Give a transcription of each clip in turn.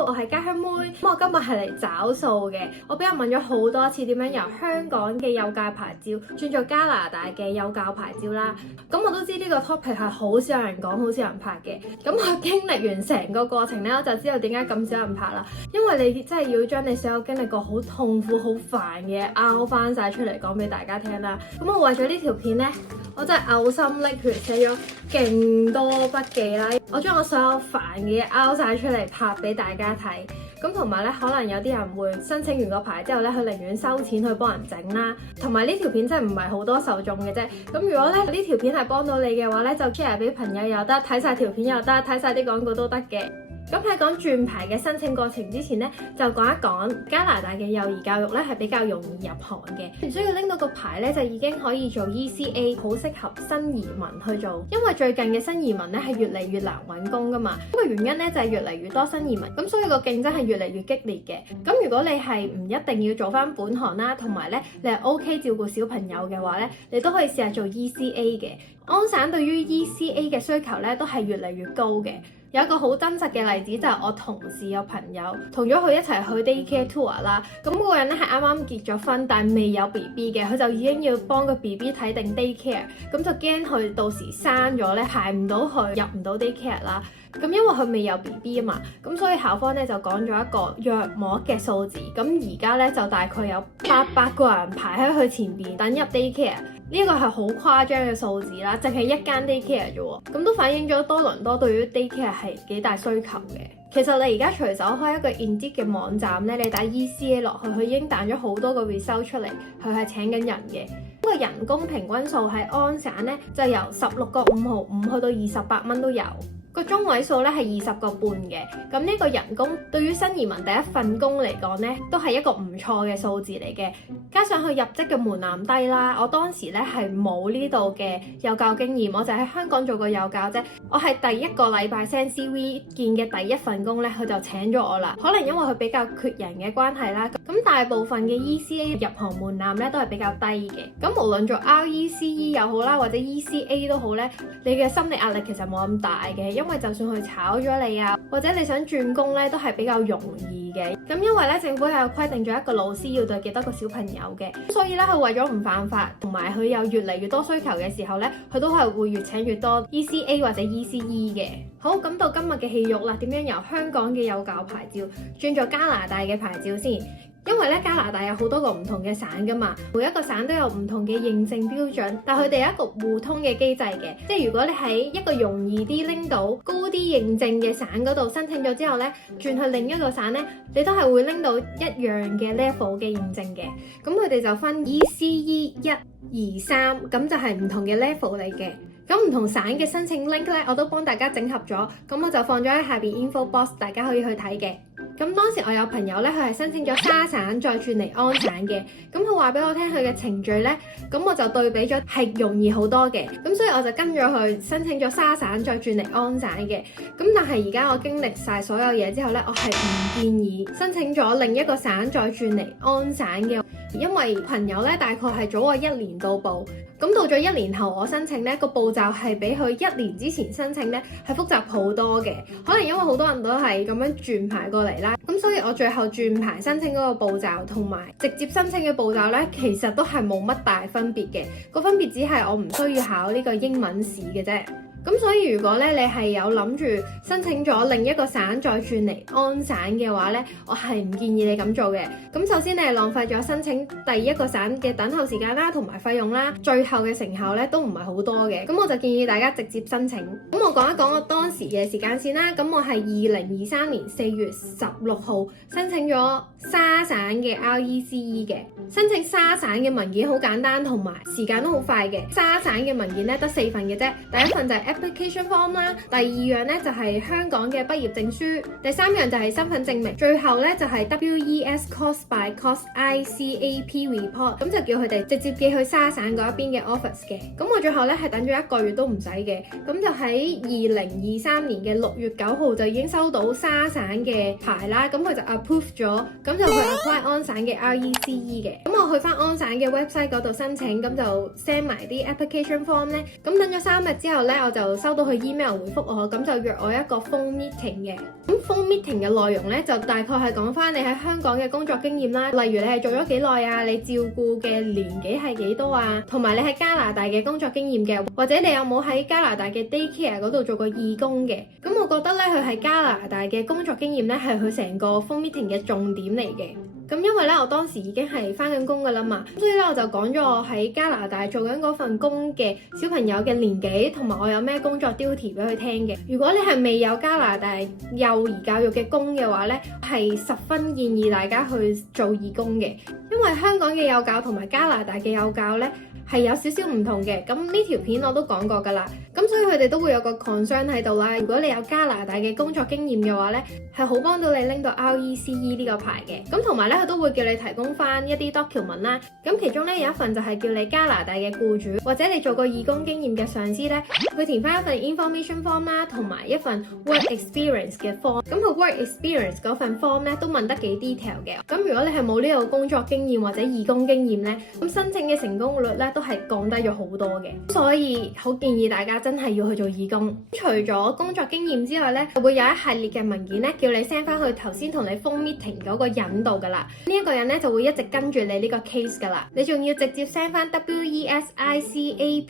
好，我係家鄉妹，咁我今日係嚟找數嘅。我俾人問咗好多次點樣由香港嘅幼教牌照轉做加拿大嘅幼教牌照啦。咁我都知呢個 topic 係好少有人講，好少人拍嘅。咁我經歷完成個過程咧，我就知道點解咁少人拍啦。因為你真係要將你所有經歷過好痛苦、好煩嘅嘢拗翻晒出嚟講俾大家聽啦。咁我為咗呢條片咧，我真係嘔心瀝血寫咗勁多筆記啦。我將我所有煩嘅嘢拗晒出嚟拍俾大家睇。咁同埋咧，可能有啲人會申請完個牌之後咧，佢寧願收錢去幫人整啦。同埋呢條片真係唔係好多受眾嘅啫。咁如果咧呢條片係幫到你嘅話咧，就 share 俾朋友又得，睇晒條片又得，睇晒啲廣告都得嘅。咁喺講轉牌嘅申請過程之前咧，就講一講加拿大嘅幼兒教育咧係比較容易入行嘅，唔需要拎到個牌咧就已經可以做 ECA， 好適合新移民去做。因為最近嘅新移民咧係越嚟越難揾工噶嘛，咁個原因咧就係越嚟越多新移民，咁所以個競爭係越嚟越激烈嘅。咁如果你係唔一定要做翻本行啦，同埋咧你係 OK 照顧小朋友嘅話咧，你都可以試下做 ECA 嘅。安省對於 ECA 嘅需求咧都係越嚟越高嘅。有一個好真實嘅例子就係我同事有朋友同咗佢一齊去 daycare tour 啦，咁嗰個人咧係啱啱結咗婚，但係未有 BB 嘅，佢就已經要幫個 BB 睇定 daycare，咁就驚佢到時生咗咧排唔到去，入唔到 daycare 啦。咁因為佢未有 BB 啊嘛，咁所以校方咧就講咗一個約莫嘅數字，咁而家咧就大概有800個人排喺佢前邊等入 daycare，呢個係好誇張嘅數字啦，淨係一間 daycare 啫喎，咁都反映咗多倫多對於 daycare 係幾大需求嘅。其實你而家隨手開一個 Indeed 嘅網站咧，你打 ECA 落去，佢已經彈咗好多個 result 出嚟，佢係請緊人嘅。咁個人工平均數喺安省咧就由16個5毫5去到28蚊都有。個中位數咧係20個半嘅，咁呢個人工對於新移民第一份工嚟講咧，都係一個唔錯嘅數字嚟嘅。加上佢入職嘅門檻低啦，我當時咧係冇呢度嘅幼教經驗，我就喺香港做過幼教啫。我係第一個禮拜 send CV 見嘅第一份工咧，佢就請咗我啦。可能因為佢比較缺人嘅關係啦，咁大部分嘅 ECA 入行門檻咧都係比較低嘅。咁無論做 RECE 又好啦，或者 ECA 都好咧，你嘅心理壓力其實冇咁大嘅。因為就算佢炒咗你啊，或者你想轉工咧，都係比較容易嘅。咁因為咧，政府係有規定咗一個老師要對幾多個小朋友嘅，所以咧佢為咗唔犯法，同埋佢有越嚟越多需求嘅時候咧，佢都係會越請越多 ECA 或者 ECE 嘅。好，咁到今日嘅戲肉啦，點樣由香港嘅幼教牌照轉做加拿大嘅牌照先？因為咧加拿大有好多個唔同嘅省噶嘛，每一個省都有唔同嘅認證標準，但佢哋有一個互通嘅機制嘅，即係如果你喺一個容易啲拎到高啲認證嘅省嗰度申請咗之後咧，轉去另一個省咧，你都係會拎到一樣嘅 level 嘅認證嘅。咁佢哋就分 ECE 1、2、3，咁就係唔同嘅 level 嚟嘅。咁唔同省嘅申請 link 咧，我都幫大家整合咗，咁我就放咗喺下邊 info box， 大家可以去睇嘅。咁當時我有朋友咧，佢係申請咗沙省再轉嚟安省嘅，咁佢話俾我聽佢嘅程序咧，咁我就對比咗係容易好多嘅，咁所以我就跟咗佢申請咗沙省再轉嚟安省嘅。咁但係而家我經歷晒所有嘢之後咧，我係唔建議申請咗另一個省再轉嚟安省嘅，因為朋友咧大概係早我1年到埗。咁到咗1年後我申請咧，個步驟係比佢1年之前申請咧係複雜好多嘅，可能因為好多人都係咁樣轉牌過嚟啦，咁所以我最後轉牌申請嗰個步驟同埋直接申請嘅步驟咧，其實都係冇乜大分別嘅，個分別只係我唔需要考呢個英文試嘅啫。咁所以如果咧你係有諗住申請咗另一個省再轉嚟安省嘅話咧，我係唔建議你咁做嘅。咁首先你係浪費咗申請第一個省嘅等候時間啦，同埋費用啦，最後嘅成效咧都唔係好多嘅。咁我就建議大家直接申請。咁我講一講我當時嘅時間線啦。咁我係2023年4月16號申請咗沙省嘅 RECE 嘅。申請沙省嘅文件好簡單，同埋時間都好快嘅。沙省嘅文件咧得4份嘅啫，第一份就係application form 啦，第二樣咧就係香港嘅畢業證書，第三樣就係身份證明，最後咧就係 WES course by course ICAP report， 咁就叫佢哋直接寄去沙省嗰一邊嘅 office 嘅。咁我最後咧係等咗1個月都唔使嘅，咁就喺2023年嘅6月9號就已經收到沙省嘅牌啦，咁佢就 approve 咗，咁就去 apply 安省嘅 RECE 嘅。咁我去翻安省嘅 website 嗰度申請，咁就 send 埋啲 application form 咧，咁等咗3日之後咧，我就就收到佢 email 回覆我，咁就約我一個 phone meeting 嘅。咁 phone meeting 嘅內容咧就大概係講翻你喺香港嘅工作經驗啦，例如你係做咗幾耐啊，你照顧嘅年紀係幾多啊，同埋你喺加拿大嘅工作經驗嘅，或者你有冇喺加拿大嘅 daycare 嗰度做過義工嘅。咁我覺得咧佢喺加拿大嘅工作經驗咧係佢成個 phone meeting 嘅重點嚟嘅。咁因為咧我當時已經係返緊工㗎啦嘛，所以咧我就講咗我喺加拿大做緊嗰份工嘅小朋友嘅年紀，同埋我有咩工作 duty 俾佢聽嘅。如果你係未有加拿大幼兒教育嘅工嘅話咧，係十分建議大家去做義工嘅，因為香港嘅幼教同埋加拿大嘅幼教咧係有少少唔同嘅。咁呢條片我都講過㗎啦，咁所以佢哋都會有個 concern 喺度啦。如果你有加拿大嘅工作經驗嘅話咧，係好幫到你拎到 RECE 呢個牌嘅。咁同埋咧，佢都會叫你提供翻一啲 document 啦。咁其中咧有一份就係叫你加拿大嘅僱主或者你做過義工經驗嘅上司咧，去填翻一份 information form 啦，同埋一份 work experience 嘅 form。咁佢 work experience 嗰份 form 咧都問得幾 detail 嘅。咁如果你係冇呢個工作經驗或者義工經驗咧，咁申請嘅成功率咧都係降低咗好多嘅。所以好建議大家真係要去做義工。除咗工作經驗之外咧，會有一系列嘅文件咧，叫你 send 翻去頭先同你 phone meeting 嗰個人度噶啦。呢一個人咧就會一直跟住你呢個 case 噶啦。你仲要直接 send 翻 WESICAP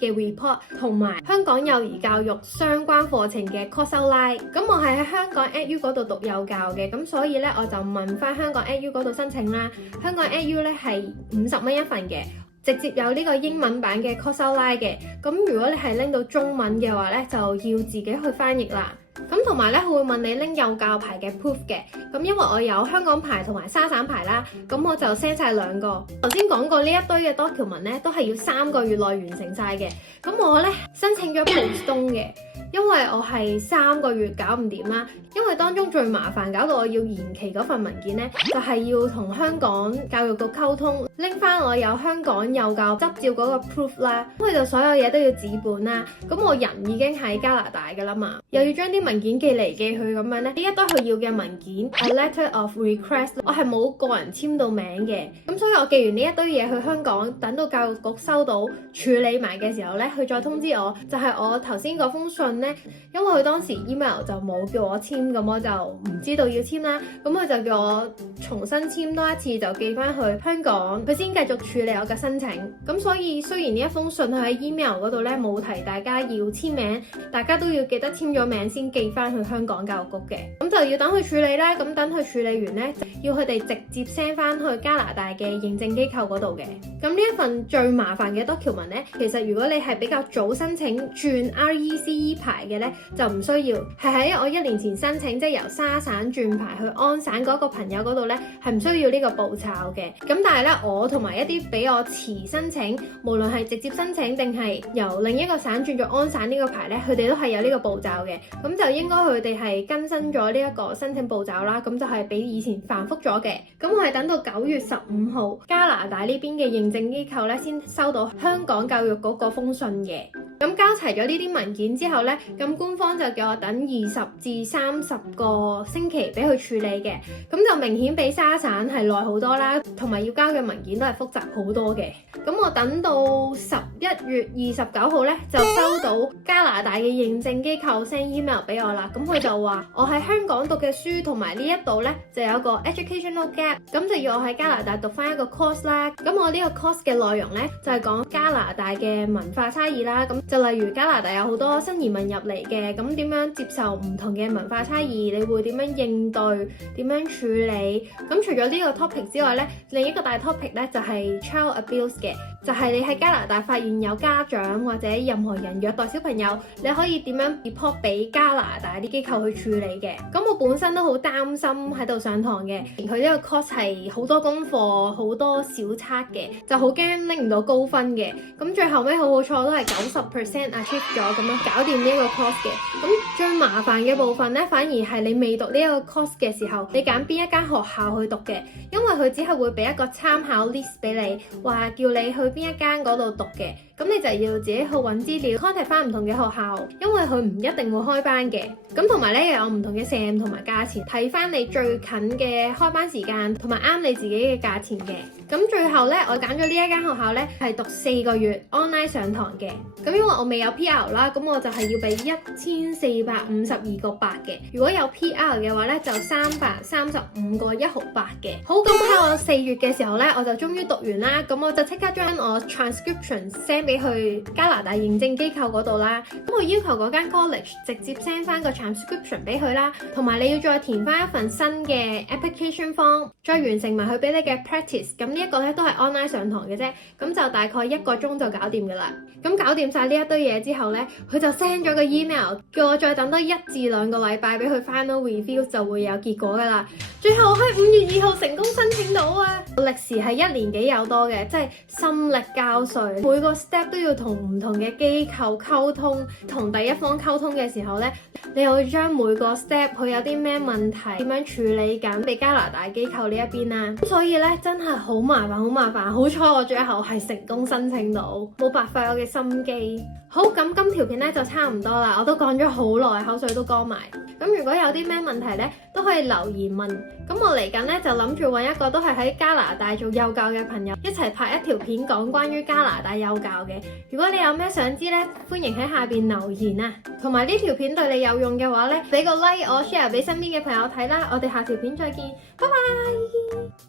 嘅 report 同埋香港幼兒教育相關課程嘅 course outline。咁我係喺香港 EDU 嗰度讀幼教嘅，咁所以咧我就問翻香港 EDU 嗰度申請啦。香港 EDU 咧係50蚊一份嘅。直接有呢個英文版嘅 course outline 嘅，咁如果你係拎到中文嘅話咧，就要自己去翻譯啦。咁同埋咧，佢會問你拎幼教牌嘅 proof 嘅。咁因為我有香港牌同埋沙省牌啦，咁我就 send 晒兩個。頭先講過呢一堆嘅 document 咧，都係要3個月內完成晒嘅。咁我咧申請咗 postpone 嘅。因為我係3個月搞唔掂啦，因為當中最麻煩搞到我要延期嗰份文件呢，就係要同香港教育局溝通，拎翻我有香港幼教執照嗰個 proof 啦，咁佢就所有嘢都要紙本啦，咁我人已經喺加拿大噶啦嘛，又要將啲文件寄嚟寄去咁樣呢，呢一堆佢要嘅文件 a letter of request， 我係冇個人簽到名嘅，咁所以我寄完呢一堆嘢去香港，等到教育局收到處理埋嘅時候呢，佢再通知我，就係我頭先嗰封信呢，因為佢當時 email 就冇叫我簽，咁我就唔知道要簽啦，咁佢就叫我重新簽多一次，就寄翻去香港，佢先繼續處理我嘅申請。咁所以雖然呢一封信佢喺 email 嗰度咧冇提大家要簽名，大家都要記得簽咗名先寄翻去香港教育局嘅，咁就要等佢處理啦。咁等佢處理完咧，要佢哋直接 send 翻去加拿大嘅認證機構嗰度嘅。咁呢一份最麻煩嘅 document 咧，其實如果你係比較早申請轉 RECE 牌嘅咧，就唔需要，係喺我1年前申請，即係由沙省轉牌去安省嗰個朋友嗰度咧，係唔需要呢個步驟嘅。咁但係咧，我同埋一啲比我遲申請，無論係直接申請定係由另一個省轉咗安省呢個牌咧，佢哋都係有呢個步驟嘅。咁就應該佢哋係更新咗呢一個申請步驟啦。咁就係比以前繁複咗嘅。咁我係等到9月15號加拿大呢邊嘅認證機構咧，先收到香港教育局嗰封信嘅。咁交齊咗呢啲文件之後咧，咁官方就叫我等20至30個星期俾佢處理嘅，咁就明顯比沙省係耐好多啦，同埋要交嘅文件都係複雜好多嘅。咁我等到11月29號咧，就收到加拿大嘅認證機構 send email 俾我啦。咁佢就話我喺香港讀嘅書同埋呢一度咧就有個 educational gap， 咁就要我喺加拿大讀翻一個 course 啦。咁我呢個 course 嘅內容咧就係講加拿大嘅文化差異啦。咁就例如加拿大有好多新移民入嚟嘅，咁點樣接受唔同嘅文化差異，你會點樣應對，點樣處理。咁除咗呢個 topic 之外咧，另一個大 topic 咧就係 child abuse 嘅，就係你喺加拿大發現有家長或者任何人虐待小朋友，你可以點樣 report 俾加拿大啲機構去處理嘅。咁我本身都好擔心喺度上堂嘅，佢呢個 course 係好多功課，好多小測嘅，就好驚拎唔到高分嘅。咁最後尾好彩都係90% achieve 咗，咁樣搞掂呢個 course 嘅。咁最麻煩嘅部分咧，反而係你未讀呢個 course 嘅時候，你揀邊一間學校去讀嘅，因為佢只係會俾一個參考 list 俾你，話叫你去邊一間嗰度讀嘅。咁你就要自己去揾資料 contact 翻唔同嘅學校，因為佢唔一定會開班嘅。咁同埋咧又有唔同嘅 Sam 同埋價錢，睇翻你最近嘅開班時間同埋啱你自己嘅價錢嘅。咁最後咧，我揀咗呢一間學校咧係讀4個月 online 上堂嘅。咁因為我未有 PR 啦，咁我就係要俾1452個八嘅。如果有 PR 嘅話咧，就335個1毫8嘅。好，咁喺我4月嘅時候咧，我就終於讀完啦。咁我就即刻將我 transcription send 俾去加拿大認證機構嗰度啦。咁我要求嗰間 college 直接 send 翻個 transcription 俾佢啦，同埋你要再填翻一份新嘅 application form， 再完成埋佢俾你嘅 practice。咁呢一個咧都係 online 上堂嘅啫，咁就大概1個鐘就搞掂噶啦。咁搞掂晒呢一堆嘢之後咧，佢就 send 咗個 email 叫我再等多1至2個禮拜俾佢 final review 就會有結果噶啦。最後喺5月2號成功申請到啊！歷時係1年幾有多嘅，即係心力交瘁，每個 step 都要同唔同嘅機構溝通，同第一方溝通嘅時候咧，你又要將每個 step 佢有啲咩問題點樣處理緊俾加拿大機構呢一邊啊。所以咧真係好麻煩，好麻煩。好彩我最後係成功申請到，冇白費我嘅心機。好，咁今條片咧就差唔多啦，我都講咗好耐，口水都乾埋。咁如果有啲咩問題咧，都可以留言問。咁我嚟緊咧就諗住揾一個都係喺加拿大做幼教嘅朋友，一齊拍一條片講關於加拿大幼教嘅。如果你有咩想知咧，歡迎喺下邊留言啊。同埋呢條片對你有用嘅話咧，俾個 like 我 share 俾身邊嘅朋友睇啦。我哋下條片再見，拜拜。